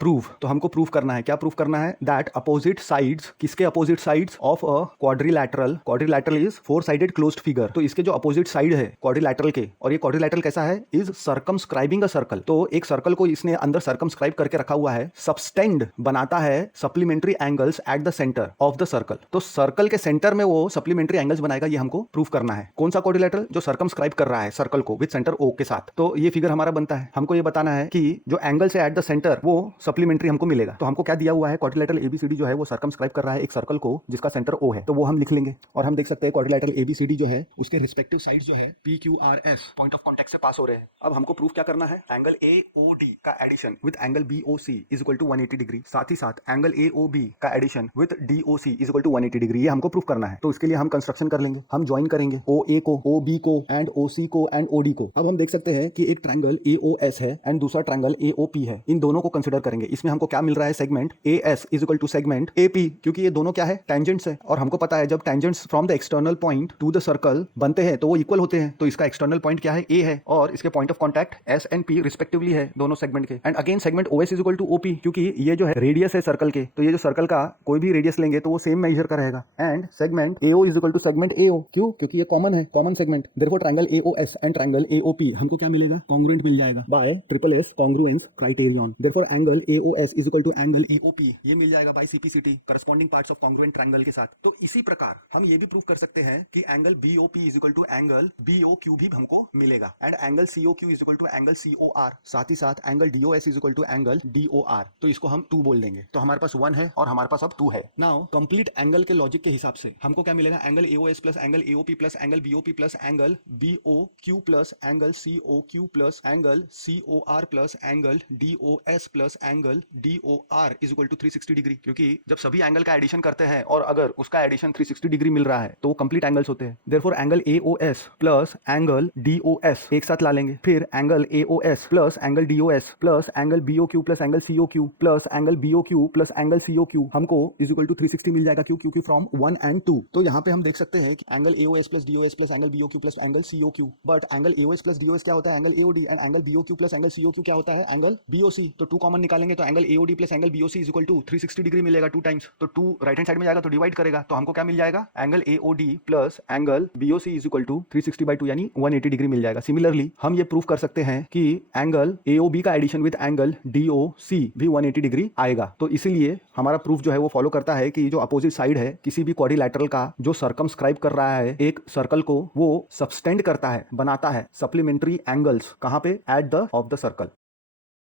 Prove, तो हमको prove करना है, क्या प्रूव करना है, दैट अपोजिट साइड्स, किसके opposite sides of a quadrilateral is four sided closed figure. तो इसके जो अपोजिट साइड है क्वाड्रिलैटरल के, और ये क्वाड्रिलैटरल कैसा है, इज सर्कमस्क्राइबिंग अ सर्कल। तो एक सर्कल को इसने अंदर सर्कमस्क्राइब करके रखा हुआ है, सबस्टेंड बनाता है supplementary angles at the centre of the circle. तो सर्कल के सेंटर में वो सप्लीमेंट्री एंगल्स बनाएगा, ये हमको प्रूव करना है। कौन सा क्वाड्रिलैटरल, जो सर्कमस्क्राइब कर रहा है सर्कल को विद सेंटर ओ के साथ। तो ये फिगर हमारा बनता है, हमको ये बताना है कि जो एंगल से एट द सेंटर वो सप्लीमेंट्री हमको मिलेगा। तो हमको क्या दिया हुआ है, क्वाड्रिलैटरल एबीसीडी जो है वो सर्कमस्क्राइब कर रहा है एक सर्कल को जिसका सेंटर ओ है, तो वो हम लिख लेंगे। और हम देख सकते हैं क्वाड्रिलैटरल एबीसीडी जो है उसके रिस्पेक्टिव साइड्स जो है P Q R S point of contact से पास हो रहे हैं। अब हमको प्रूफ क्या करना है, एंगल एओडी का addition with angle BOC is equal to 180 degree, साथ ही साथ एंगल एओबी का addition with DOC is equal to 180 degree, ये हमको प्रूफ करना है। तो इसके लिए हम कंस्ट्रक्शन कर लेंगे, हम ज्वाइन करेंगे ओ ए को, ओ बी को एंड ओ सी को एंड ओ डी को। अब हम देख सकते हैं कि एक ट्रायंगल एओएस है एंड दूसरा ट्रायंगल एओपी है, इन दोनों को कंसिडर करेंगे। इसमें हमको क्या मिल रहा है, segment AS is equal to segment AP, क्योंकि ये दोनों क्या है, टेंजेंट्स है। और हमको पता है जब tangents from the external point two the circle बनते हैं तो वो इक्वल होते हैं। तो इसका एक्सटर्नल पॉइंट क्या है, ए है, और इसके point of contact S and P respectively है दोनों सेगमेंट के। And again segment OS is equal to OP, क्योंकि ये जो है रेडियस है सर्कल के, तो ये जो सर्कल का कोई भी रेडियस लेंगे तो वो सेम मेजर का रहेगा। And segment AO is equal to segment AO, क्यों, क्योंकि ये कॉमन है, common segment. Therefore triangle AOS and triangle AOP हमको क्या मिलेगा, कॉन्ग्रुएंट मिल जाएगा by triple S congruence criterion. Therefore angle AOS is equal to angle AOP, ये मिल जाएगा by CPCT, corresponding parts of congruent triangle के साथ। तो इसी प्रकार हम ये भी प्रूव कर सकते हैं कि angle BOP is equal to angle BOQ भी हमको मिलेगा, and angle COQ is equal to angle COR, साथ ही साथ angle DOS is equal to angle DOR. तो इसको हम 2 बोल देंगे। तो हमारे पास 1 है और हमारे पास अब 2 है। नाउ कंप्लीट एंगल के लॉजिक के हिसाब से हमको क्या मिलेगा, angle AOS plus angle AOP plus angle BOP plus angle BOQ plus angle COQ plus angle COR plus angle DOS plus angle DOR is equal to 360 degree, क्योंकि जब सभी एंगल का एडिशन करते हैं और अगर उसका एडिशन 360 डिग्री मिल रहा है तो वो कंप्लीट एंगल्स होते हैं। Therefore angle AOS plus angle DOS एक साथ ला लेंगे, फिर angle AOS plus angle DOS plus angle BOQ plus angle COQ plus angle BOQ plus angle COQ हमको इज इक्वल टू 360 मिल जाएगा, क्यों, क्योंकि फ्रॉम 1 एंड 2। तो यहाँ पे हम देख सकते हैं कि angle AOS plus DOS plus angle BOQ plus angle COQ, but angle AOS plus DOS क्या होता है, angle AOD, and angle BOQ plus angle COQ क्या होता है, एंगल बीओसी। तो 2 कॉमन निकालेंगे तो angle AOD plus angle BOC is equal to 360 degree मिलेगा 2 टाइम्स। तो 2 राइट हैंड साइड में जाएगा तो डिवाइड करेगा, तो हमको क्या मिल जाएगा, angle AOD plus angle BOC is equal to 360/2 यानी 180 डिग्री मिल जाएगा। सिमिलरली हम ये प्रूव कर सकते हैं कि एंगल एओबी का एडिशन विद एंगल डीओसी भी 180 डिग्री आएगा। तो इसीलिए हमारा प्रूफ जो है वो फॉलो करता है कि जो अपोजिट साइड है किसी भी क्वाड्रिलैटरल का जो सर्कमस्क्राइब कर रहा है एक सर्कल को, वो सबस्टेंड करता है, बनाता है सप्लीमेंट्री एंगल्स, कहां पे, at the of the circle.